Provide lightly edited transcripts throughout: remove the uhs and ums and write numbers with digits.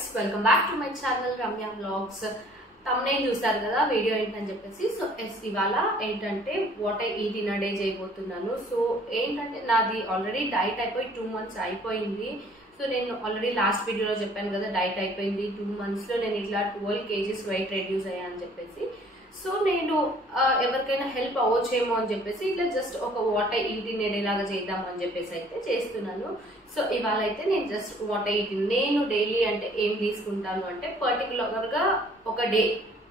guys, welcome back to my channel Ramya Vlogs. Thumbnail చూస్తారు కదా video ఏంటని చెప్పేసి సో ఇవాళ ఏంటంటే what I eat in a day చేయబోతున్నాను. సో ఏంటంటే నాది ఆల్రెడీ డైట్ అయిపోయి 2 months అయిపోయింది. సో నేను ఆల్రెడీ లాస్ట్ వీడియోలో చెప్పాను కదా డైట్ అయిపోయింది 2 months లో నేను ఇట్లా 12 kgs వెయిట్ రెడ్యూస్ అయ్యా అని చెప్పేసి. సో నేను ఎవరికైనా హెల్ప్ అవ్వచ్చేమో అని చెప్పేసి ఇట్లా జస్ట్ ఒక what I eat in a day లాగా చేద్దాం అని చెప్పేసి అయితే చేస్తున్నాను. సో ఇవాళ అయితే నేను జస్ట్ వాట్ ఐ ఈట్ నేను డైలీ అంటే ఏం తీసుకుంటాను అంటే పర్టికులర్గా ఒక డే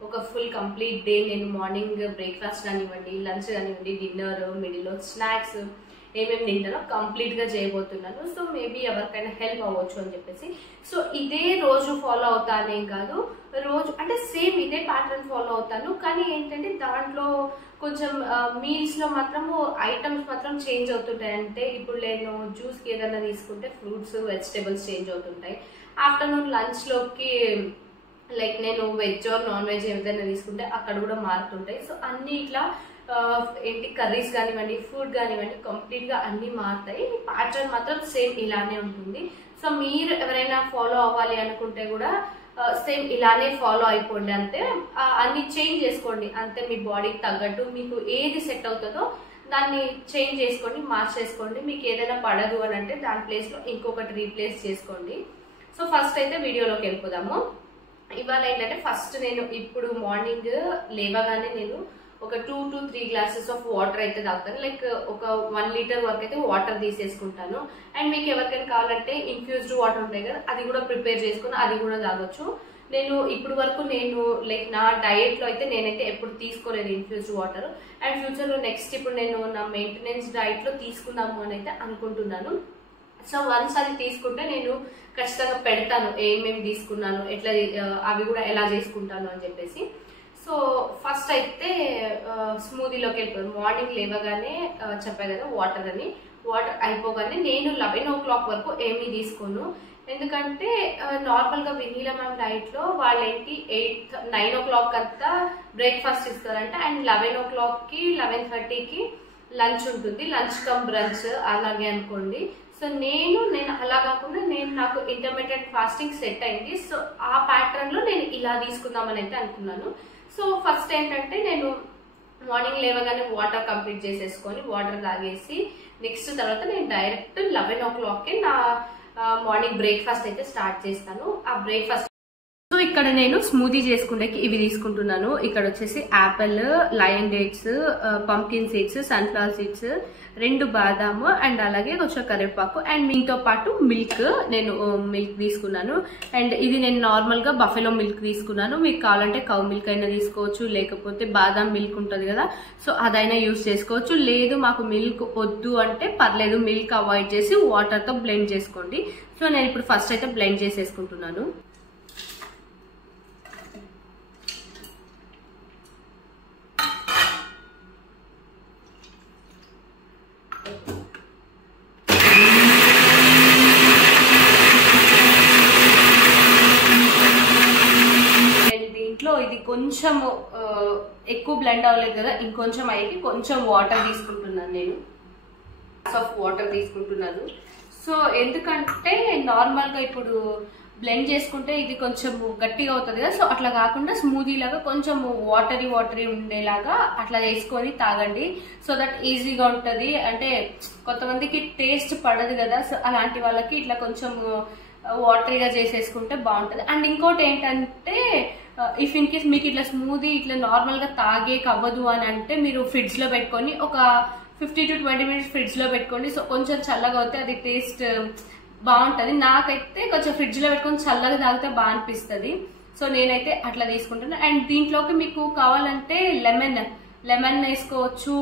ఒక ఫుల్ కంప్లీట్ డే నేను మార్నింగ్ బ్రేక్ఫాస్ట్ కానివ్వండి, లంచ్ కానివ్వండి, డిన్నర్, మిడిల్లో స్నాక్స్ ఏమేమి తింటానో కంప్లీట్ గా చేయబోతున్నాను. సో మేబీ ఎవరికైనా హెల్ప్ అవ్వచ్చు అని చెప్పేసి. సో ఇదే రోజు ఫాలో అవుతానేం కాదు, రోజు అంటే సేమ్ ఇదే ప్యాటర్న్ ఫాలో అవుతాను. కానీ ఏంటంటే దాంట్లో కొంచెం మీల్స్ లో మాత్రము ఐటమ్స్ మాత్రం చేంజ్ అవుతుంటాయి. అంటే ఇప్పుడు నేను జ్యూస్ కి ఏదైనా తీసుకుంటే ఫ్రూట్స్, వెజిటేబుల్స్ చేంజ్ అవుతుంటాయి. ఆఫ్టర్నూన్ లంచ్ లోకి లైక్ నేను వెజ్ ఆర్ నాన్ వెజ్ ఏదైనా తీసుకుంటే అక్కడ కూడా మారుతుంటాయి. సో అన్ని ఇట్లా ఏంటి కర్రీస్ కానివ్వండి, ఫుడ్ కానివ్వండి కంప్లీట్ గా అన్ని మారుతాయి. ప్యాటర్న్ మాత్రం సేమ్ ఇలానే ఉంటుంది. సో మీరు ఎవరైనా ఫాలో అవ్వాలి అనుకుంటే కూడా సేమ్ ఇలానే ఫాలో అయిపోండి. అంతే అన్ని చేంజ్ చేసుకోండి అంతే, మీ బాడీకి తగ్గట్టు మీకు ఏది సెట్ అవుతుందో దాన్ని చేంజ్ చేసుకోండి, మార్చేసుకోండి. మీకు ఏదైనా పడదు అని అంటే దాని ప్లేస్ లో ఇంకొకటి రీప్లేస్ చేసుకోండి. సో ఫస్ట్ అయితే వీడియోలోకి వెళ్ళిపోదాము. ఇవాళ ఏంటంటే ఫస్ట్ నేను ఇప్పుడు మార్నింగ్ లేవగానే నేను ఒక 2 to 3 glasses ఆఫ్ వాటర్ అయితే తాగుతాను. లైక్ ఒక 1 liter వరకు అయితే వాటర్ తీసేసుకుంటాను. అండ్ మీకు ఎవరికైనా కావాలంటే ఇన్ఫ్యూజ్డ్ వాటర్ ఉంటాయి కదా, అది కూడా ప్రిపేర్ చేసుకుని అది కూడా తాగొచ్చు. నేను ఇప్పుడు వరకు నేను లైక్ నా డయట్ లో అయితే నేనైతే ఎప్పుడు తీసుకోలేదు ఇన్ఫ్యూజ్డ్ వాటర్. అండ్ ఫ్యూచర్ లో నెక్స్ట్ ఇప్పుడు నేను నా మెయింటెనెన్స్ డయట్ లో తీసుకుందాము అని అయితే అనుకుంటున్నాను. సో వన్స్ అది తీసుకుంటే నేను ఖచ్చితంగా పెడతాను ఏమేమి తీసుకున్నాను, ఎట్లా అవి కూడా ఎలా చేసుకుంటాను అని చెప్పేసి. సో ఫస్ట్ అయితే స్మూదీలోకి వెళ్ళిపోయాను. మార్నింగ్ లేవగానే చెప్పాను కదా వాటర్ అని, వాటర్ అయిపోగానే నేను 11 o'clock వరకు ఏమీ తీసుకోను. ఎందుకంటే నార్మల్ గా వెనీలా మ్యామ్ డైట్ లో వాళ్ళేంటి 9 o'clock అంతా బ్రేక్ఫాస్ట్ ఇస్తారంట. అండ్ 11 o'clock కి 11:30కి లంచ్ ఉంటుంది, లంచ్ కమ్ బ్రంచ్ అలాగే అనుకోండి. సో నేను అలా కాకుండా నాకు ఇంటర్మీడియట్ ఫాస్టింగ్ సెట్ అయింది. సో ఆ ప్యాటర్న్ లో నేను ఇలా తీసుకుందామని అయితే అనుకున్నాను. సో ఫస్ట్ ఏంటంటే నేను మార్నింగ్ లేవగానే వాటర్ కంప్లీట్ చేసేసుకొని వాటర్ తాగేసి నెక్స్ట్ తర్వాత నేను డైరెక్ట్ 11 o'clock నా మార్నింగ్ బ్రేక్ఫాస్ట్ అయితే స్టార్ట్ చేస్తాను. ఆ బ్రేక్ఫాస్ట్ సో ఇక్కడ నేను స్మూదీ చేసుకుంటే ఇవి తీసుకుంటున్నాను. ఇక్కడ వచ్చేసి apple, Lion dates, pumpkin seeds, sunflower seeds, 2 బాదాము అండ్ అలాగే కొంచెం కరివేపాకు అండ్ దీంతో పాటు మిల్క్. నేను మిల్క్ తీసుకున్నాను. అండ్ ఇది నేను నార్మల్ గా బఫెలో మిల్క్ తీసుకున్నాను. మీకు కావాలంటే కౌ మిల్క్ అయినా తీసుకోవచ్చు, లేకపోతే బాదాం మిల్క్ ఉంటుంది కదా సో అదైనా యూజ్ చేసుకోవచ్చు. లేదు మాకు మిల్క్ వద్దు అంటే పర్లేదు, మిల్క్ అవాయిడ్ చేసి వాటర్ తో బ్లెండ్ చేసుకోండి. సో నేను ఇప్పుడు ఫస్ట్ అయితే బ్లెండ్ చేసేసుకుంటున్నాను. ఇది కొంచెం ఎక్కువ బ్లెండ్ అవ్వలేదు కదా, ఇంకొంచెం అయితే కొంచెం వాటర్ తీసుకుంటున్నాను. నేను వాటర్ తీసుకుంటున్నాను. సో ఎందుకంటే నార్మల్ గా ఇప్పుడు బ్లెండ్ చేసుకుంటే ఇది కొంచెం గట్టిగా అవుతుంది కదా, సో అట్లా కాకుండా స్మూదీ లాగా కొంచెం వాటరీ ఉండేలాగా అట్లా చేసుకొని తాగండి. సో దట్ ఈజీగా ఉంటది. అంటే కొంతమందికి టేస్ట్ పడదు కదా, సో అలాంటి వాళ్ళకి ఇట్లా కొంచెం వాటరీగా చేసేసుకుంటే బాగుంటది. అండ్ ఇంకోటి ఏంటంటే ఇఫ్ ఇన్ కేస్ మీకు ఇట్లా స్మూదీ ఇట్లా నార్మల్ గా తాగేకి అవ్వదు అని అంటే మీరు ఫ్రిడ్జ్ లో పెట్టుకొని ఒక 15 to 20 minutes ఫ్రిడ్జ్ లో పెట్టుకోండి. సో కొంచెం చల్లగా అవుతే అది టేస్ట్ బాగుంటది. నాకైతే కొంచెం ఫ్రిడ్జ్ లో పెట్టుకొని చల్లగా తాగితే బాగా అనిపిస్తుంది. సో నేనైతే అట్లా తీసుకుంటాను. అండ్ దీంట్లోకి మీకు కావాలంటే లెమన్ వేసుకోవచ్చు,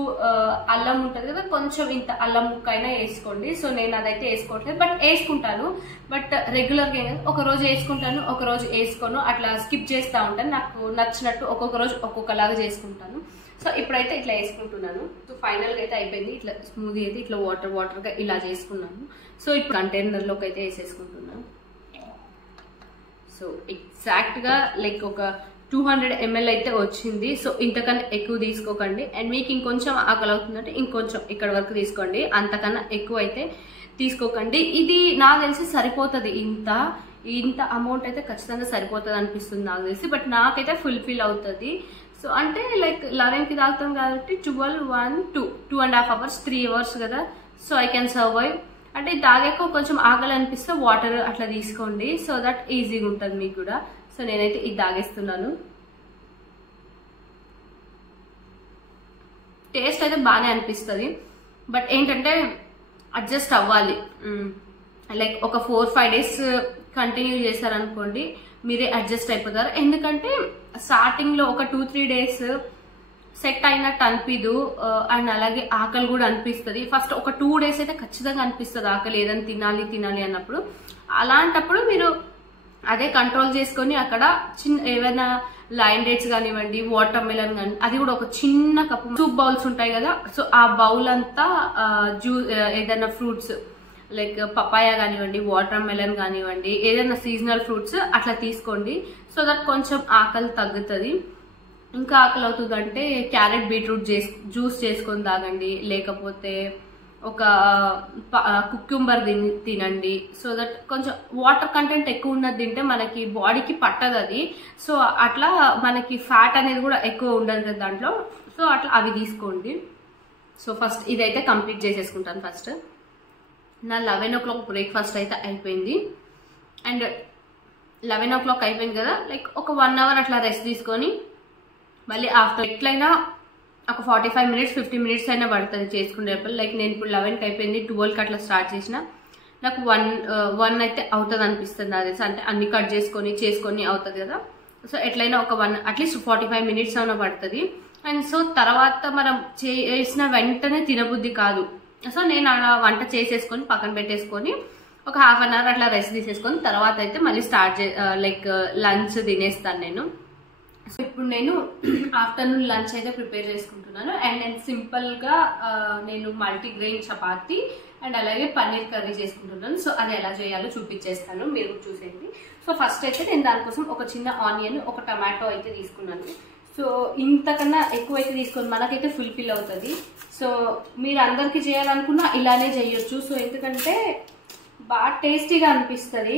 అల్లం ఉంటుంది కదా కొంచెం ఇంత అల్లం ముక్క అయినా వేసుకోండి. సో నేను అదైతే వేసుకోవట్లేదు, బట్ వేసుకుంటాను. బట్ రెగ్యులర్గా ఏం ఒక రోజు వేసుకుంటాను, ఒక రోజు వేసుకోను, అట్లా స్కిప్ చేస్తూ ఉంటాను. నాకు నచ్చినట్టు ఒక్కొక్క రోజు ఒక్కొక్కలాగా చేసుకుంటాను. సో ఇప్పుడైతే ఇట్లా వేసుకుంటున్నాను. సో ఫైనల్ గా అయితే అయిపోయింది. ఇట్లా స్మూదీ అయితే ఇట్లా వాటర్ గా ఇలా చేసుకున్నాను. సో ఇప్పుడు కంటైనర్ లోకి అయితే వేసేసుకుంటున్నాను. సో ఎగ్జాక్ట్ గా లైక్ ఒక 200 ml అయితే వచ్చింది. సో ఇంతకన్నా ఎక్కువ తీసుకోకండి. అండ్ మీకు ఇంకొంచెం ఆకలి అవుతుందంటే ఇంకొంచెం ఇక్కడ వరకు తీసుకోండి, అంతకన్నా ఎక్కువ అయితే తీసుకోకండి. ఇది నాకు తెలిసి సరిపోతుంది. ఇంత ఇంత అమౌంట్ అయితే ఖచ్చితంగా సరిపోతుంది అనిపిస్తుంది నాకు తెలిసి. బట్ నాకైతే ఫుల్ఫిల్ అవుతుంది. సో అంటే లైక్ 11కి తాగుతాం కాబట్టి 12, 1, 2, 2.5 hours, 3 hours కదా. So I can survive. అంటే తాగాక కొంచెం ఆకలి అనిపిస్తే వాటర్ అట్లా తీసుకోండి, సో దట్ ఈజీగా ఉంటుంది మీకు కూడా. సో నేనైతే ఇది తాగేస్తున్నాను. టేస్ట్ అయితే బాగానే అనిపిస్తుంది, బట్ ఏంటంటే అడ్జస్ట్ అవ్వాలి. లైక్ ఒక 4-5 days కంటిన్యూ చేశారనుకోండి మీరే అడ్జస్ట్ అయిపోతారు. ఎందుకంటే స్టార్టింగ్ లో ఒక 2-3 days సెట్ అయినట్టు అనిపిదు, అండ్ అలాగే ఆకలి కూడా అనిపిస్తుంది. ఫస్ట్ ఒక 2 days అయితే ఖచ్చితంగా అనిపిస్తుంది ఆకలి, ఏదైనా తినాలి అన్నప్పుడు. అలాంటప్పుడు మీరు అదే కంట్రోల్ చేసుకొని అక్కడ ఏమైనా లైన్ డేట్స్ కానివ్వండి, వాటర్ మెలన్ కానీ, అది కూడా ఒక చిన్న కప్పు, సూప్ బౌల్స్ ఉంటాయి కదా, సో ఆ బౌల్ అంతా ఏదైనా ఫ్రూట్స్ లైక్ పపాయ కానివ్వండి, వాటర్ మెలన్ కానివ్వండి, ఏదైనా సీజనల్ ఫ్రూట్స్ అట్లా తీసుకోండి. సో దట్ కొంచెం ఆకలి తగ్గుతుంది. ఇంకా ఆకలి అవుతుందంటే క్యారెట్ బీట్రూట్ జ్యూస్ చేసుకొని తాగండి, లేకపోతే ఒక కుక్యూంబర్ తినండి. సో దట్ కొంచెం వాటర్ కంటెంట్ ఎక్కువ ఉన్నది తింటే మనకి బాడీకి పట్టదు అది. సో అట్లా మనకి ఫ్యాట్ అనేది కూడా ఎక్కువ ఉండదు కదా దాంట్లో. సో అట్లా అవి తీసుకోండి. సో ఫస్ట్ ఇదైతే కంప్లీట్ చేసేసుకుంటాను. ఫస్ట్ నా 11 o'clock బ్రేక్ఫాస్ట్ అయితే అయిపోయింది. అండ్ 11 o'clock అయిపోయింది కదా, లైక్ ఒక 1 hour అట్లా రెస్ట్ తీసుకొని మళ్ళీ ఆఫ్టర్ ఎట్లయినా ఒక 45 minutes 50 minutes అయినా పడుతుంది చేసుకునేటప్పుడు. లైక్ నేను ఇప్పుడు 11కి అయిపోయింది, 12కి అట్లా స్టార్ట్ చేసిన నాకు 1 అయితే అవుతుంది అనిపిస్తుంది అదే. అంటే అన్ని కట్ చేసుకొని అవుతుంది కదా. సో ఎట్లయినా ఒక 1 అట్లీస్ట్ 45 minutes అయినా పడుతుంది. అండ్ సో తర్వాత మనం చేసిన వెంటనే తినబుద్ధి కాదు. సో నేను అలా వంట చేసేసుకొని పక్కన పెట్టేసుకొని ఒక 1/2 hour అట్లా రెస్ట్ తీసేసుకొని తర్వాత అయితే మళ్ళీ స్టార్ట్ లైక్ లంచ్ తినేస్తాను నేను. సో ఇప్పుడు నేను ఆఫ్టర్నూన్ లంచ్ అయితే ప్రిపేర్ చేసుకుంటున్నాను. అండ్ నేను సింపుల్గా నేను మల్టీగ్రెయిన్ చపాతి అండ్ అలాగే పన్నీర్ కర్రీ చేసుకుంటున్నాను. సో అది ఎలా చేయాలో చూపించేస్తాను, మీరు చూసేయండి. సో ఫస్ట్ అయితే నేను దానికోసం ఒక చిన్న ఆనియన్, ఒక టమాటో అయితే తీసుకున్నాను. సో ఇంతకన్నా ఎక్కువ అయితే తీసుకొని మనకైతే ఫుల్ఫిల్ అవుతుంది. సో మీరు అందరికీ చేయాలనుకున్నా ఇలానే చేయొచ్చు. సో ఎందుకంటే బాగా టేస్టీగా అనిపిస్తుంది.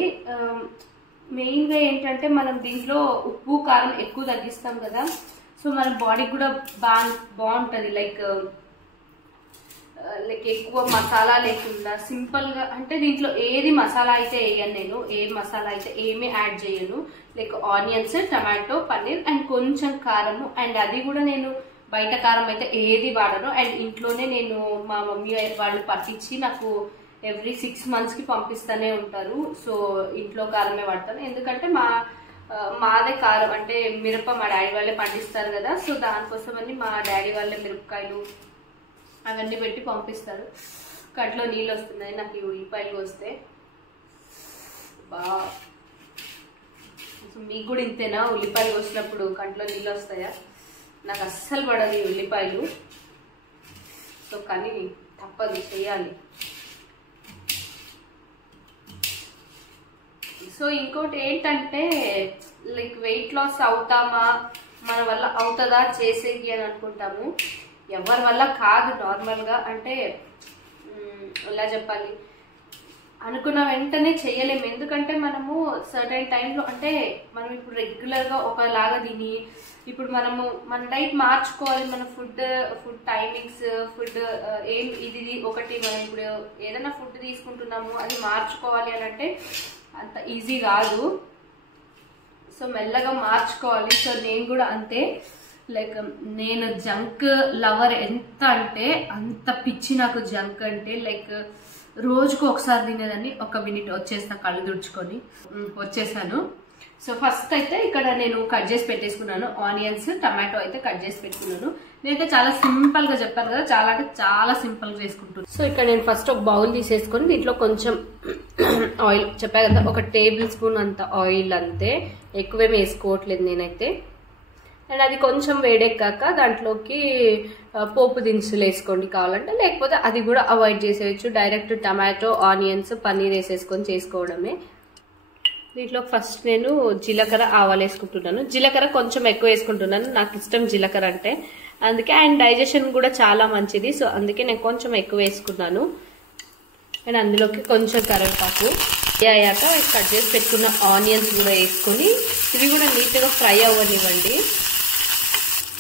మెయిన్గా ఏంటంటే మనం దీంట్లో ఉప్పు కారం ఎక్కువ తగ్గిస్తాం కదా. సో మన బాడీకి కూడా బాగుంటుంది. లైక్ ఎక్కువ మసాలా లేకుండా సింపుల్గా, అంటే దీంట్లో ఏది మసాలా అయితే వేయను నేను, ఏ మసాలా అయితే ఏమీ యాడ్ చేయను. Like onions, tomato, paneer and కొంచెం కారము. అండ్ అది కూడా నేను బయట కారం అయితే ఏది వాడను. అండ్ ఇంట్లోనే నేను మా మమ్మీ వాళ్ళు పట్టించి నాకు ఎవ్రీ 6 monthsకి పంపిస్తూనే ఉంటారు. సో ఇంట్లో కారమే వాడతాను. ఎందుకంటే మాదే కారం అంటే మిరప మా డాడీ వాళ్ళే పండిస్తారు కదా. సో దానికోసమని మా డాడీ వాళ్ళే మిరపకాయలు అవన్నీ పెట్టి పంపిస్తారు. కట్లో నీళ్ళు వస్తున్నాయి నాకు ఈ ఉల్లిపాయలు వస్తే. మీకు కూడా ఇంతేనా? ఉల్లిపాయలు వచ్చినప్పుడు కంట్లో నీళ్ళు వస్తాయా? నాకు అస్సలు పడదు ఈ ఉల్లిపాయలు. సో కానీ తప్పదు, చేయాలి. సో ఇంకోటి ఏంటంటే లైక్ వెయిట్ లాస్ అవుతామా, మన వల్ల అవుతుందా చేసేది అని అనుకుంటాము. ఎవరి వల్ల కాదు. నార్మల్గా అంటే ఎలా చెప్పాలి, అనుకున్న వెంటనే చేయలేము. ఎందుకంటే మనము సర్టైన్ టైంలో అంటే మనం ఇప్పుడు రెగ్యులర్గా ఒకలాగా తిని ఇప్పుడు మనము మన డైట్ మార్చుకోవాలి. మన ఫుడ్ టైమింగ్స్, ఫుడ్ ఇది ఒకటి మనం ఇప్పుడు ఏదైనా ఫుడ్ తీసుకుంటున్నాము అది మార్చుకోవాలి అని అంటే అంత ఈజీ కాదు. సో మెల్లగా మార్చుకోవాలి. సో నేను కూడా అంతే. లైక్ నేను జంక్ లవర్ ఎంత అంటే అంత పిచ్చి నాకు జంక్ అంటే. లైక్ రోజుకు ఒకసారి తినేదాన్ని. 1 minute వచ్చేస్తా కళ్ళు తుడుచుకొని వచ్చేసాను. సో ఫస్ట్ అయితే ఇక్కడ నేను కట్ చేసి పెట్టేసుకున్నాను. ఆనియన్స్, టమాటో అయితే కట్ చేసి పెట్టుకున్నాను. నేనైతే చాలా సింపుల్ గా చెప్పాను కదా, చాలా అంటే చాలా సింపుల్ గా చేసుకుంటున్నాను. సో ఇక్కడ నేను ఫస్ట్ ఒక బౌల్ తీసేసుకొని దీంట్లో కొంచెం ఆయిల్, చెప్పా కదా 1 tablespoon అంత ఆయిల్ అంతే, ఎక్కువేమి వేసుకోవట్లేదు నేనైతే. అండ్ అది కొంచెం వేడెక్కాక దాంట్లోకి పోపు దినుసులు వేసుకోండి కావాలంటే, లేకపోతే అది కూడా అవాయిడ్ చేసేయచ్చు. డైరెక్ట్ టమాటో, ఆనియన్స్, పన్నీర్ వేసేసుకొని చేసుకోవడమే. దీంట్లో ఫస్ట్ నేను జీలకర్ర, ఆవాలు వేసుకుంటున్నాను. జీలకర్ర కొంచెం ఎక్కువ వేసుకుంటున్నాను, నాకు ఇష్టం జీలకర్ర అంటే, అందుకే. అండ్ డైజెషన్ కూడా చాలా మంచిది. సో అందుకే నేను కొంచెం ఎక్కువ వేసుకున్నాను. అండ్ అందులోకి కొంచెం కరివేపాకు, అయ్యాక కట్ చేసి పెట్టుకున్న ఆనియన్స్ కూడా వేసుకొని ఇవి కూడా నీట్గా ఫ్రై అవ్వనివ్వండి.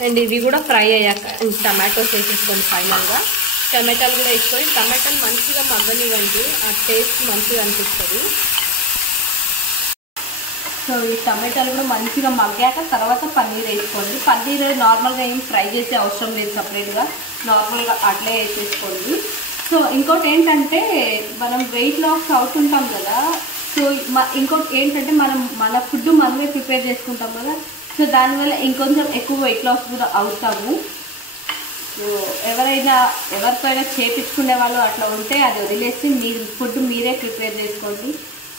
అండ్ ఇవి కూడా ఫ్రై అయ్యాక టమాటోస్ వేసేసుకోండి. ఫైనల్గా టమాటాలు కూడా వేసుకొని టమాటాలు మంచిగా మగ్గనివ్వండి, ఆ టేస్ట్ మంచిగా అనిపిస్తుంది. సో ఈ టమాటాలు కూడా మంచిగా మగ్గాక తర్వాత పన్నీర్ వేసుకోండి. పన్నీర్ నార్మల్గా ఏం ఫ్రై చేసే అవసరం లేదు, సపరేట్గా నార్మల్గా అట్లే వేసేసుకోండి. సో ఇంకోటి ఏంటంటే మనం వెయిట్ లాస్ అవుతుంటాం కదా, సో ఇంకోటి ఏంటంటే మన ఫుడ్ మనమే ప్రిపేర్ చేసుకుంటాం కదా, సో దానివల్ల ఇంకొంచెం ఎక్కువ వెయిట్ లాస్ కూడా అవుతాము. సో ఎవరికైనా చేపించుకునే వాళ్ళు అట్లా ఉంటే అది వదిలేసి మీరు ఫుడ్ మీరే ప్రిపేర్ చేసుకోండి.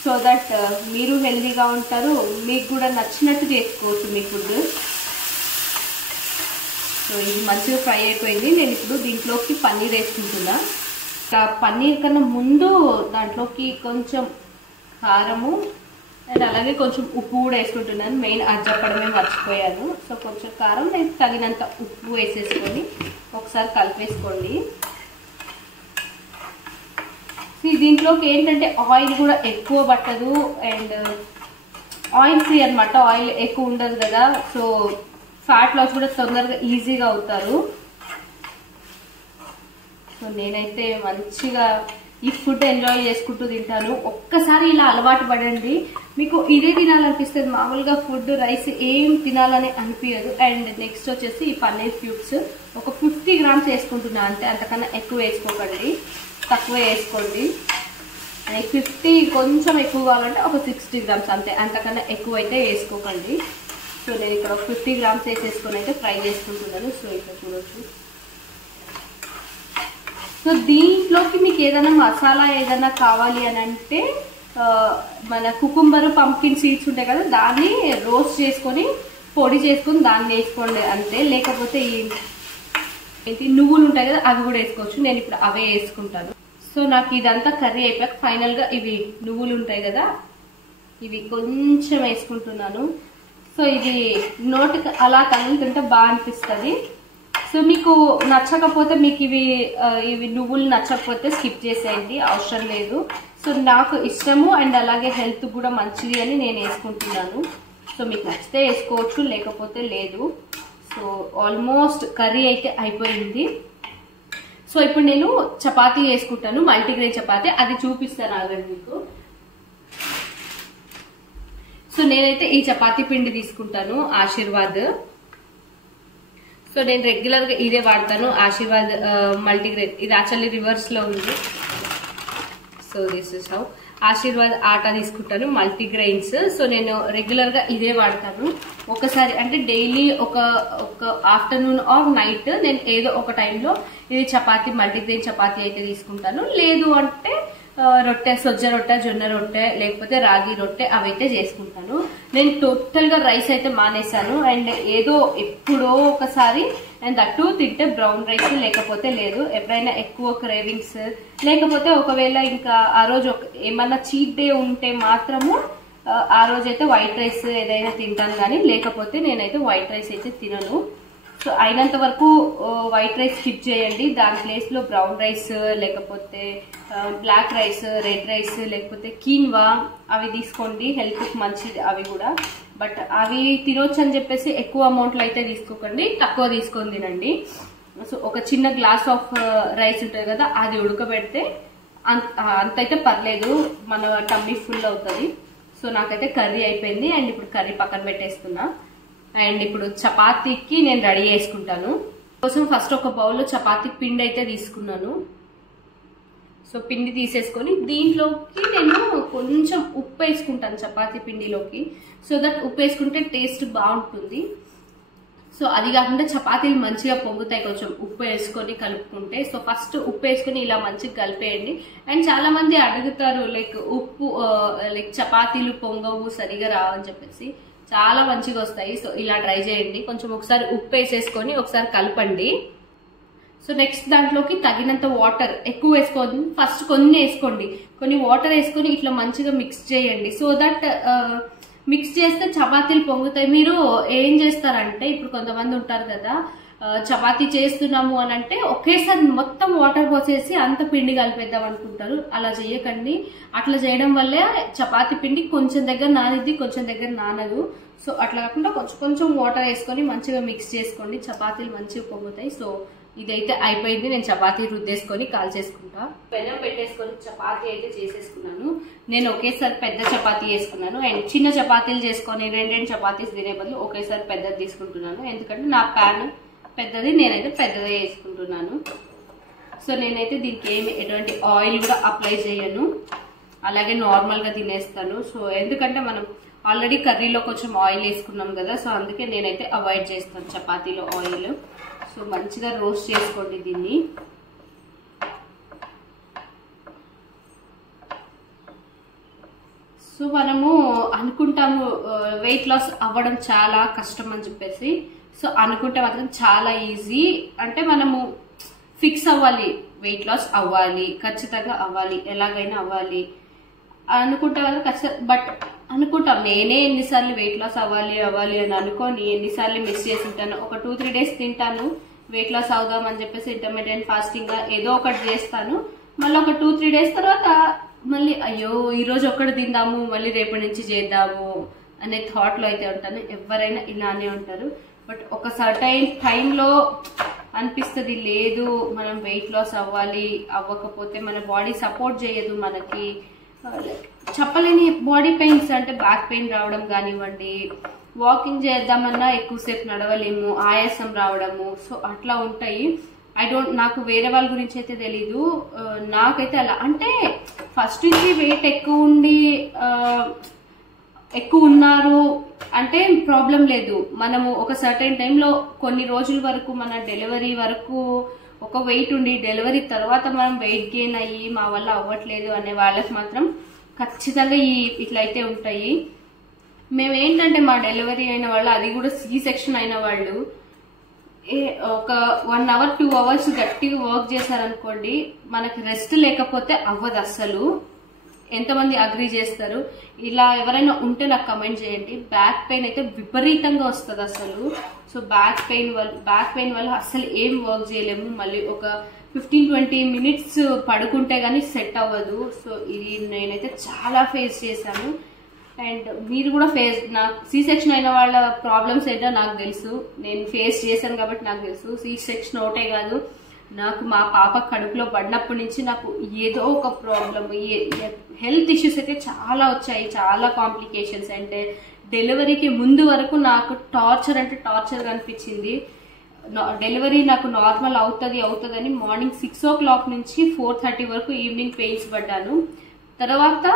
సో దట్ మీరు హెల్తీగా ఉంటారు, మీకు కూడా నచ్చినట్టు చేసుకోవచ్చు మీ ఫుడ్. సో ఇది మంచిగా ఫ్రై అయిపోయింది. నేను ఇప్పుడు దీంట్లోకి పన్నీర్ వేసుకుంటున్నా. పన్నీర్ కన్నా ముందు దాంట్లోకి కొంచెం కారము అండ్ అలాగే కొంచెం ఉప్పు కూడా వేసుకుంటున్నాను. మెయిన్ అది చెప్పడమే మర్చిపోయాను. సో కొంచెం కారం, నేను తగినంత ఉప్పు వేసేసుకొని ఒకసారి కలిపేసుకోండి. దీంట్లోకి ఏంటంటే ఆయిల్ కూడా ఎక్కువ పట్టదు అండ్ ఆయిల్ ఫ్రీ అనమాట, ఆయిల్ ఎక్కువ ఉండదు కదా, సో ఫ్యాట్ లాస్ కూడా తొందరగా ఈజీగా అవుతారు. సో నేనైతే మంచిగా ఈ ఫుడ్ ఎంజాయ్ చేసుకుంటూ తింటాను. ఒక్కసారి ఇలా అలవాటు పడండి, మీకు ఇదే తినాలనిపిస్తుంది. మామూలుగా ఫుడ్ రైస్ ఏం తినాలని అనిపించదు. అండ్ నెక్స్ట్ వచ్చేసి ఈ పన్నీర్ క్యూబ్స్ ఒక 50 grams వేసుకుంటున్నా అంతే, అంతకన్నా ఎక్కువ వేసుకోకండి, తక్కువ వేసుకోండి. 50 కొంచెం ఎక్కువ కావాలంటే ఒక 60 grams అంతే, అంతకన్నా ఎక్కువ అయితే వేసుకోకండి. సో నేను ఇక్కడ 50 grams వేసేసుకొని అయితే ఫ్రై చేసుకుంటున్నాను. సో ఇక్కడ చూడొచ్చు. సో దీంట్లోకి మీకు ఏదైనా మసాలా ఏదైనా కావాలి అని అంటే మన కుకుంబర్ పంకిన్ సీడ్స్ ఉంటాయి కదా, దాన్ని రోస్ట్ చేసుకొని పొడి చేసుకొని దాన్ని వేసుకోండి అంతే. లేకపోతే ఏంటి నువ్వులు ఉంటాయి కదా, అవి కూడా వేసుకోవచ్చు. నేను ఇప్పుడు అవే వేసుకుంటాను. సో నాకు ఇదంతా కర్రీ అయిపోయాక ఫైనల్గా ఇవి నువ్వులు ఉంటాయి కదా, ఇవి కొంచెం వేసుకుంటున్నాను. సో ఇది నోటికి అలా తగులుతుంటే బాగా అనిపిస్తుంది. సో మీకు నచ్చకపోతే, మీకు ఇవి నువ్వులు నచ్చకపోతే స్కిప్ చేసేయండి, అవసరం లేదు. సో నాకు ఇష్టము అండ్ అలాగే హెల్త్ కూడా మంచిది అని నేను వేసుకుంటున్నాను. సో మీకు నచ్చితే వేసుకోవచ్చు, లేకపోతే లేదు. సో ఆల్మోస్ట్ కర్రీ అయితే అయిపోయింది. సో ఇప్పుడు నేను చపాతీ వేసుకుంటాను, మల్టీగ్రెయిన్ చపాతీ, అది చూపిస్తాను ఆగండి మీకు. సో నేనైతే ఈ చపాతీ పిండి తీసుకుంటాను, ఆశీర్వాద్. సో నేను రెగ్యులర్ గా ఇదే వాడతాను, ఆశీర్వాద్ మల్టీగ్రెయిన్. ఇది యాక్చువల్లీ రివర్స్ లో ఉంది. So this is how. Aashirvaad atta తీసుకుంటాను, మల్టీగ్రెయిన్స్. సో నేను రెగ్యులర్ గా ఇదే వాడతాను. ఒకసారి అంటే డైలీ ఒక ఆఫ్టర్నూన్ ఆర్ నైట్ నేను ఏదో ఒక టైంలో ఇది చపాతీ, మల్టీగ్రెయిన్ చపాతీ అయితే తీసుకుంటాను. లేదు అంటే రొట్టె, సొజ్జ రొట్టె, జొన్న రొట్టె, లేకపోతే రాగి రొట్టె అవైతే చేసుకుంటాను. నేను టోటల్ గా రైస్ అయితే మానేశాను. అండ్ ఏదో ఎప్పుడో ఒకసారి అండ్ దట్టు తింటే బ్రౌన్ రైస్, లేకపోతే లేదు. ఎప్పుడైనా ఎక్కువ క్రేవింగ్స్ లేకపోతే ఒకవేళ ఇంకా ఆ రోజు ఏమన్నా చీట్ డే ఉంటే మాత్రము ఆ రోజైతే వైట్ రైస్ ఏదైనా తింటాను, కానీ లేకపోతే నేనైతే వైట్ రైస్ అయితే తినను. సో అయినంత వరకు వైట్ రైస్ స్కిప్ చేయండి. దాని ప్లేస్ లో బ్రౌన్ రైస్, లేకపోతే బ్లాక్ రైస్, రెడ్ రైస్, లేకపోతే కీన్వా అవి తీసుకోండి, హెల్త్ కి మంచిది అవి కూడా. బట్ అవి తినొచ్చు అని చెప్పేసి ఎక్కువ అమౌంట్ లో అయితే తీసుకోకండి, తక్కువ తీసుకొని తినండి. సో ఒక చిన్న గ్లాస్ ఆఫ్ రైస్ ఉంటుంది కదా, అది ఉడకబెడితే అంతైతే పర్లేదు, మన టమ్మీ ఫుల్ అవుతుంది. సో నాకైతే కర్రీ అయిపోయింది అండ్ ఇప్పుడు కర్రీ పక్కన పెట్టేస్తున్నా. అండ్ ఇప్పుడు చపాతీకి నేను రెడీ చేసుకుంటాను. కోసం ఫస్ట్ ఒక బౌల్లో చపాతీ పిండి అయితే తీసుకున్నాను. సో పిండి తీసేసుకొని దీంట్లోకి నేను కొంచెం ఉప్పు వేసుకుంటాను చపాతీ పిండిలోకి. సో దట్ ఉప్పు వేసుకుంటే టేస్ట్ బాగుంటుంది. సో అది కాకుండా చపాతీలు మంచిగా పొంగుతాయి కొంచెం ఉప్పు వేసుకొని కలుపుకుంటే. సో ఫస్ట్ ఉప్పు వేసుకొని ఇలా మంచిగా కలిపేయండి. అండ్ చాలా మంది అడుగుతారు లైక్ ఉప్పు లైక్ చపాతీలు పొంగవు సరిగా రావని చెప్పేసి, చాలా మంచిగా వస్తాయి. సో ఇలా ట్రై చేయండి. కొంచెం ఒకసారి ఉప్పు వేసేసుకొని ఒకసారి కలపండి. సో నెక్స్ట్ దాంట్లోకి తగినంత వాటర్, ఎక్కువ వేసుకోండి, ఫస్ట్ కొన్ని వేసుకోండి, కొన్ని వాటర్ వేసుకొని ఇట్లా మంచిగా మిక్స్ చేయండి. సో దట్ మిక్స్ చేస్తే చపాతీలు పొంగుతాయి. మీరు ఏం చేస్తారంటే ఇప్పుడు కొంతమంది ఉంటారు కదా, చపాతీ చేస్తున్నాము అని అంటే ఒకేసారి మొత్తం వాటర్ పోసేసి అంత పిండి కలిపేద్దాం అనుకుంటారు. అలా చేయకండి. అట్లా చేయడం వల్లే చపాతీ పిండి కొంచెం దగ్గర నానిద్ది, కొంచెం దగ్గర నానదు. సో అట్లా కాకుండా కొంచెం కొంచెం వాటర్ వేసుకొని మంచిగా మిక్స్ చేసుకోండి, చపాతీలు మంచిగా పొంగుతాయి. సో ఇదైతే అయిపోయింది. నేను చపాతీ రుద్దేసుకొని కాల్ చేసుకుంటా. పెనం పెట్టేసుకొని చపాతీ అయితే చేసేసుకున్నాను. నేను ఒకేసారి పెద్ద చపాతీ వేసుకున్నాను. అండ్ చిన్న చపాతీలు చేసుకొని రెండు చపాతీస్ తినే బదులు ఒకేసారి పెద్దది తీసుకుంటున్నాను. ఎందుకంటే నా ప్యాన్ పెద్దది, నేనైతే పెద్దదే వేసుకుంటున్నాను. సో నేనైతే దీనికి ఎటువంటి ఆయిల్ కూడా అప్లై చేయను, అలాగే నార్మల్గా తినేస్తాను. సో ఎందుకంటే మనం ఆల్రెడీ కర్రీలో కొంచెం ఆయిల్ వేసుకున్నాం కదా, సో అందుకే నేనైతే అవాయిడ్ చేస్తాను చపాతీలో ఆయిల్. సో మంచిగా రోస్ట్ చేసుకోండి దీన్ని. సో మనము అనుకుంటాము వెయిట్ లాస్ అవ్వడం చాలా కష్టం అని చెప్పేసి. సో అనుకుంటే మాత్రం చాలా ఈజీ. అంటే మనము ఫిక్స్ అవ్వాలి, వెయిట్ లాస్ అవ్వాలి, ఖచ్చితంగా అవ్వాలి, ఎలాగైనా అవ్వాలి అనుకుంటే వాళ్ళు ఖచ్చితంగా. బట్ అనుకుంటాం, నేనే ఎన్నిసార్లు వెయిట్ లాస్ అవ్వాలి అని అనుకొని ఎన్నిసార్లు మిస్ చేసి ఉంటాను. ఒక 2-3 days తింటాను, వెయిట్ లాస్ అవుదాం అని చెప్పేసి ఇంటర్మీడియట్ ఫాస్టింగ్ ఏదో ఒకటి చేస్తాను. మళ్ళీ ఒక 2-3 days తర్వాత మళ్ళీ అయ్యో ఈరోజు ఒక్కటి తిందాము, మళ్ళీ రేపటి నుంచి చేద్దాము అనే థాట్లో అయితే ఉంటాను. ఎవరైనా ఇలానే ఉంటారు. బట్ ఒక సర్టైన్ టైంలో అనిపిస్తుంది, లేదు మనం వెయిట్ లాస్ అవ్వాలి, అవ్వకపోతే మన బాడీ సపోర్ట్ చేయదు మనకి. చెప్పలేని బాడీ పెయిన్స్, అంటే బ్యాక్ పెయిన్ రావడం కానివ్వండి, వాకింగ్ చేద్దామన్నా ఎక్కువసేపు నడవలేము, ఆయాసం రావడము, సో అట్లా ఉంటాయి. నాకు వేరే వాళ్ళ గురించి అయితే తెలీదు, నాకైతే అలా. అంటే ఫస్ట్ నుంచి వెయిట్ ఎక్కువ ఉన్నారు అంటే ప్రాబ్లం లేదు. మనము ఒక సర్టెన్ టైంలో కొన్ని రోజుల వరకు, మన డెలివరీ వరకు ఒక వెయిట్ ఉండి, డెలివరీ తర్వాత మనం వెయిట్ గెయిన్ అయ్యి మా వల్ల అవ్వట్లేదు అనే వాళ్ళకి మాత్రం ఖచ్చితంగా ఇట్లయితే ఉంటాయి. మేమేంటంటే మా డెలివరీ అయిన వాళ్ళు, అది కూడా సి సెక్షన్ అయిన వాళ్ళు, ఒక 1 hour 2 hours గట్టిగా వర్క్ చేశారనుకోండి, మనకి రెస్ట్ లేకపోతే అవ్వదు అస్సలు. ఎంతమంది అగ్రీ చేస్తారు? ఇలా ఎవరైనా ఉంటే నాకు కమెంట్ చేయండి. బ్యాక్ పెయిన్ అయితే విపరీతంగా వస్తుంది అసలు. సో బ్యాక్ పెయిన్ వల్ల అసలు ఏం వర్క్ చేయలేము. మళ్ళీ ఒక 15-20 minutes పడుకుంటే గానీ సెట్ అవ్వదు. సో ఇది నేనైతే చాలా ఫేస్ చేశాను. అండ్ మీరు కూడా నాకు సి సెక్షన్ అయిన వాళ్ళ ప్రాబ్లమ్స్ ఏంటో నాకు తెలుసు, నేను ఫేస్ చేశాను కాబట్టి నాకు తెలుసు. సి సెక్షన్ ఒకటే కాదు, నాకు మా పాప కడుపులో పడినప్పటి నుంచి నాకు ఏదో ఒక ప్రాబ్లం, హెల్త్ ఇష్యూస్ అయితే చాలా వచ్చాయి, చాలా కాంప్లికేషన్స్. అంటే డెలివరీకి ముందు వరకు నాకు టార్చర్ అంటే టార్చర్ అనిపించింది. డెలివరీ నాకు నార్మల్ అవుతుందని మార్నింగ్ 6 o'clock నుంచి 4:30 వరకు ఈవినింగ్ పెయిన్స్ పడ్డాను. తర్వాత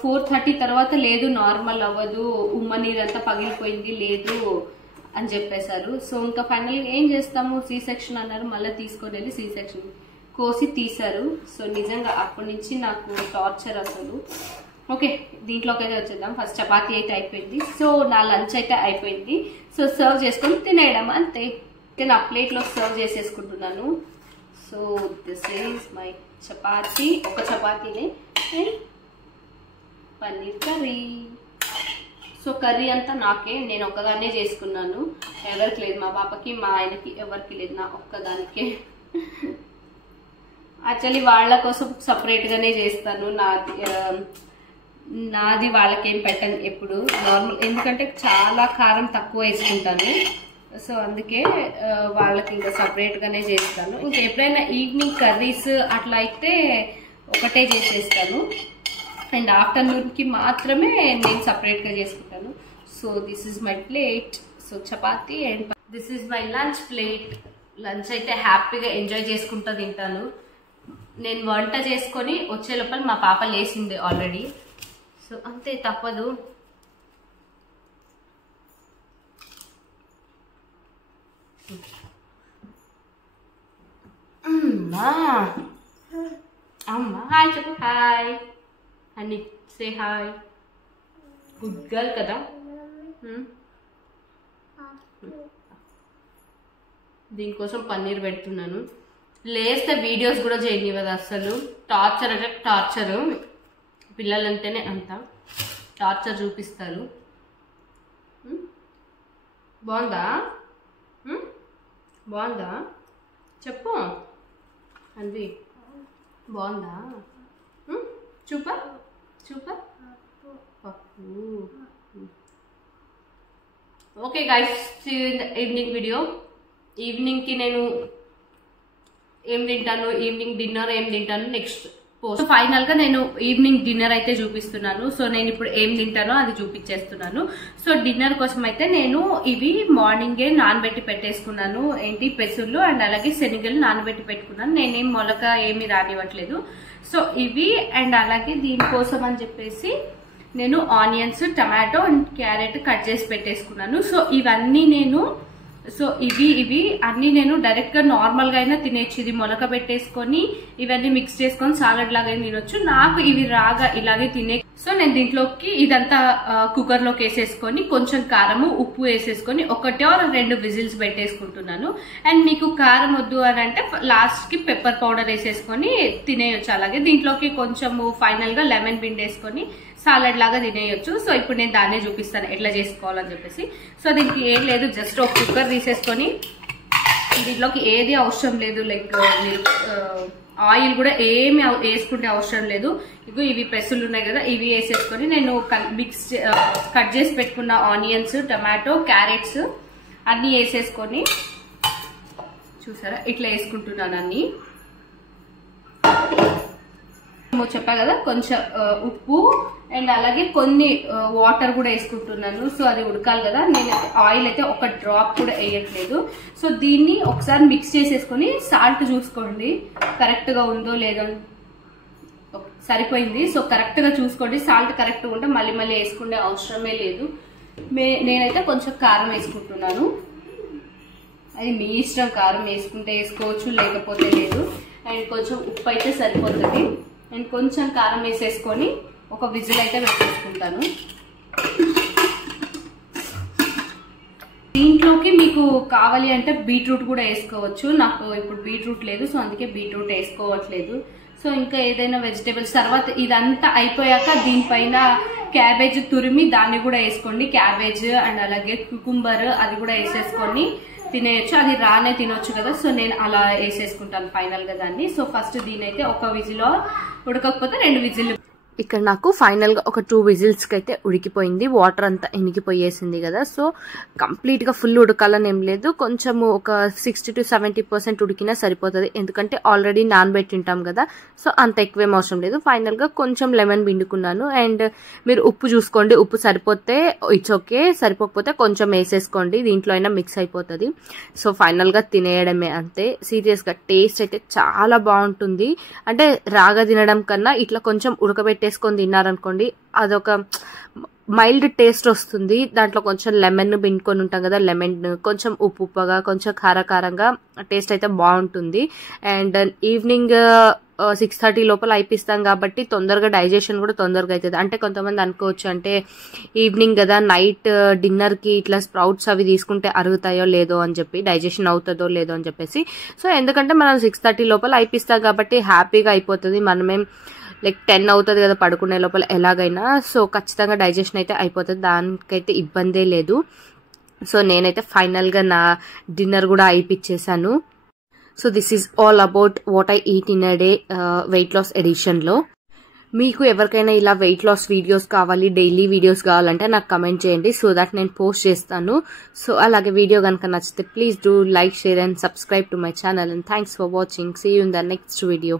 4:30 తర్వాత లేదు, నార్మల్ అవ్వదు, ఉమ్మ నీరంతా పగిలిపోయింది, లేదు అని చెప్పేశారు. సో ఇంకా ఫైనల్గా ఏం చేస్తాము, సి సెక్షన్ అన్నారు. మళ్ళీ తీసుకొని వెళ్ళి సి సెక్షన్ కోసి తీశారు. సో నిజంగా అప్పటి నుంచి నాకు టార్చర్ అసలు. ఓకే, దీంట్లోకి అయితే వచ్చేద్దాం. ఫస్ట్ చపాతీ అయితే అయిపోయింది. సో నా లంచ్ అయితే అయిపోయింది. సో సర్వ్ చేసుకొని తినేయడం అంతే. నేను ఆ ప్లేట్లో సర్వ్ చేసేసుకుంటున్నాను. So this is my chapati, ఒక చపాతీనే and paneer curry. So curry అంతా నాకే, నేను ఒక్కదాన్నే చేసుకున్నాను, ఎవరికి లేదు, మా పాపకి మా ఆయనకి ఎవరికి లేదు, నా ఒక్కదానికే. యాక్చువల్లీ వాళ్ళ కోసం సపరేట్గానే చేస్తాను, నాది వాళ్ళకేం పెట్టను ఎప్పుడు, నార్మల్. ఎందుకంటే చాలా కారం తక్కువ వేసుకుంటాను. సో అందుకే వాళ్ళకి ఇంకా సపరేట్గానే చేస్తాను. ఇంకా ఎప్పుడైనా ఈవినింగ్ కర్రీస్ అట్లా అయితే ఒకటే చేసేస్తాను. అండ్ ఆఫ్టర్నూన్కి మాత్రమే నేను సపరేట్గా చేసుకుంటాను. So this is my plate. So chapati and this is my lunch plate. Lunch అయితే హ్యాపీగా ఎంజాయ్ చేసుకుంటూ తింటాను. నేను వంట చేసుకొని వచ్చే లోపల మా పాప లేచింది ఆల్రెడీ. సో అంతే, తప్పదు. అమ్మా హాయ్ చెప్పు. హాయ్ అని సే హాయ్. గుడ్ గర్ల్ కదా. దీనికోసం పన్నీర్ పెడుతున్నాను. లేస్తే వీడియోస్ కూడా చేయనివ్వదు అసలు. టార్చర్ అంటే టార్చరు. పిల్లలంటేనే అంత టార్చర్ చూపిస్తారు. బాగుందా? బాగుందా చెప్పు అన్వి, బాగుందా? చూప చూప. Okay guys, evening video. ఈవినింగ్కి నేను ఏం తింటాను, ఈవినింగ్ డిన్నర్ ఏం తింటాను నెక్స్ట్ పోస్ట్. ఫైనల్ గా నేను ఈవినింగ్ డిన్నర్ అయితే చూపిస్తున్నాను. సో నేను ఇప్పుడు ఏం తింటానో అది చూపించేస్తున్నాను. సో డిన్నర్ కోసం అయితే నేను ఇవి మార్నింగే నానబెట్టి పెట్టేసుకున్నాను. ఏంటి పెసుళ్ళు అండ్ అలాగే శనగలు నానబెట్టి పెట్టుకున్నాను. నేనేం మొలక ఏమి రానివ్వట్లేదు. సో ఇవి అండ్ అలాగే దీనికోసం అని చెప్పేసి నేను onions, tomato and carrot cut చేసి పెట్టేసుకున్నాను. సో ఇవన్నీ నేను ఇవి అన్ని నేను డైరెక్ట్ గా నార్మల్ గా అయినా తినేచ్చు. ఇది మొలక పెట్టేసుకొని ఇవన్నీ మిక్స్ చేసుకొని సాలడ్ లాగా తినొచ్చు. నాకు ఇవి రాగా ఇలాగే తినే. సో నేను దీంట్లోకి ఇదంతా కుక్కర్ లోకి వేసేసుకొని కొంచెం కారము, ఉప్పు వేసేసుకొని 1-2 విజిల్స్ పెట్టేసుకుంటున్నాను. అండ్ మీకు కారం వద్దు అని అంటే లాస్ట్ కి పెప్పర్ పౌడర్ వేసేసుకొని తినేయొచ్చు. అలాగే దీంట్లోకి కొంచెము ఫైనల్ గా లెమన్ పిండేసుకొని సాలడ్ లాగా తినేయొచ్చు. సో ఇప్పుడు నేను దాన్నే చూపిస్తాను ఎట్లా చేసుకోవాలని చెప్పేసి. సో దీనికి ఏం లేదు, జస్ట్ ఒక కుక్కర్ తీసేసుకొని దీంట్లోకి ఏది అవసరం లేదు. లైక్ మీరు ఆయిల్ కూడా ఏమి వేసుకుంటే అవసరం లేదు. ఇగో ఇవి పెసులు ఉన్నాయి కదా, ఇవి వేసేసుకొని నేను కట్ చేసి పెట్టుకున్న ఆనియన్స్, టమాటో, క్యారెట్స్ అన్ని వేసేసుకొని చూసారా ఇట్లా వేసుకుంటున్నాను అన్ని. చెప్పా కదా కొంచెం ఉప్పు అండ్ అలాగే కొన్ని వాటర్ కూడా వేసుకుంటున్నాను. సో అది ఉడకాలి కదా. నేను ఆయిల్ అయితే ఒక డ్రాప్ కూడా వేయట్లేదు. సో దీన్ని ఒకసారి మిక్స్ చేసేసుకొని సాల్ట్ చూసుకోండి కరెక్ట్ గా ఉందో లేదో. సరిపోయింది. సో కరెక్ట్ గా చూసుకోండి. సాల్ట్ కరెక్ట్ గా ఉంటే మళ్ళీ మళ్ళీ వేసుకునే అవసరమే లేదు. నేనైతే కొంచెం కారం వేసుకుంటున్నాను. అది మీ ఇష్టం, కారం వేసుకుంటే వేసుకోవచ్చు లేకపోతే లేదు. అండ్ కొంచెం ఉప్పు అయితే సరిపోతుంది. అండ్ కొంచెం కారం వేసేసుకొని ఒక విజిల్ అయితే పెట్టేసుకుంటాను. దీంట్లోకి మీకు కావాలి అంటే బీట్రూట్ కూడా వేసుకోవచ్చు. నాకు ఇప్పుడు బీట్రూట్ లేదు, సో అందుకే బీట్రూట్ వేసుకోవట్లేదు. సో ఇంకా ఏదైనా వెజిటేబుల్స్ తర్వాత ఇదంతా అయిపోయాక దీనిపైన క్యాబేజ్ తురిమి దాన్ని కూడా వేసుకోండి. క్యాబేజ్ అండ్ అలాగే కుకుంబర్ అది కూడా వేసేసుకొని తినేయచ్చు. అది రానే తినొచ్చు కదా. సో నేను అలా వేసేసుకుంటాను ఫైనల్ గా దాన్ని. సో ఫస్ట్ దీనైతే ఒక విజిల్, ఉడకకపోతే 2 విజిల్. ఇక్కడ నాకు ఫైనల్ గా ఒక 2 విజిల్స్ కి అయితే ఉడికిపోయింది. వాటర్ అంతా ఇనికిపోయేసింది కదా. సో కంప్లీట్ గా ఫుల్ ఉడకాలని ఏం లేదు, కొంచెము ఒక 60 to 70% ఉడికినా సరిపోతుంది. ఎందుకంటే ఆల్రెడీ నానబెట్టింటాం కదా. సో అంత ఎక్కువేం అవసరం లేదు. ఫైనల్ గా కొంచెం లెమన్ పిండుకున్నాను. అండ్ మీరు ఉప్పు చూసుకోండి, ఉప్పు సరిపోతే ఇట్స్ ఓకే, సరిపోకపోతే కొంచెం వేసేసుకోండి. దీంట్లో అయినా మిక్స్ అయిపోతుంది. సో ఫైనల్ గా తినేయడమే అంతే. సీరియస్ గా టేస్ట్ అయితే చాలా బాగుంటుంది. అంటే రాగా తినడం కన్నా ఇట్లా కొంచెం ఉడకబెట్టేసుకొని తిన్నారనుకోండి అదొక మైల్డ్ టేస్ట్ వస్తుంది. దాంట్లో కొంచెం లెమన్ పిండుకొని ఉంటాం కదా, లెమన్ కొంచెం ఉప్పుగా కొంచెం కారంగా టేస్ట్ అయితే బాగుంటుంది. అండ్ ఈవినింగ్ 6:30 లోపల అయిపిస్తాం కాబట్టి తొందరగా డైజెషన్ కూడా తొందరగా అవుతుంది. అంటే కొంతమంది అనుకోవచ్చు అంటే ఈవినింగ్ కదా నైట్ డిన్నర్ కి ఇట్లా స్ప్రౌట్స్ అవి తీసుకుంటే అరుగుతాయో లేదో అని చెప్పి, డైజెషన్ అవుతుందో లేదో అని చెప్పేసి. సో ఎందుకంటే మనం 6:30 లోపల అయిపిస్తాం కాబట్టి హ్యాపీగా అయిపోతుంది. మనమేం లైక్ 10 అవుతుంది కదా పడుకునే లోపల ఎలాగైనా. సో ఖచ్చితంగా డైజెషన్ అయితే అయిపోతుంది, దానికైతే ఇబ్బందే లేదు. సో నేనైతే ఫైనల్ గా నా డిన్నర్ కూడా అయిపిచ్చేసాను. So this is all about what I eat in a day weight loss edition లో. మీకు ఎవరికైనా ఇలా వెయిట్ లాస్ వీడియోస్ కావాలి, డైలీ వీడియోస్ కావాలంటే నాకు కమెంట్ చేయండి. సో దట్ నేను పోస్ట్ చేస్తాను. సో అలాగే వీడియో కనుక నచ్చితే please do like, share and subscribe to my channel. And thanks for watching. See you in the next video.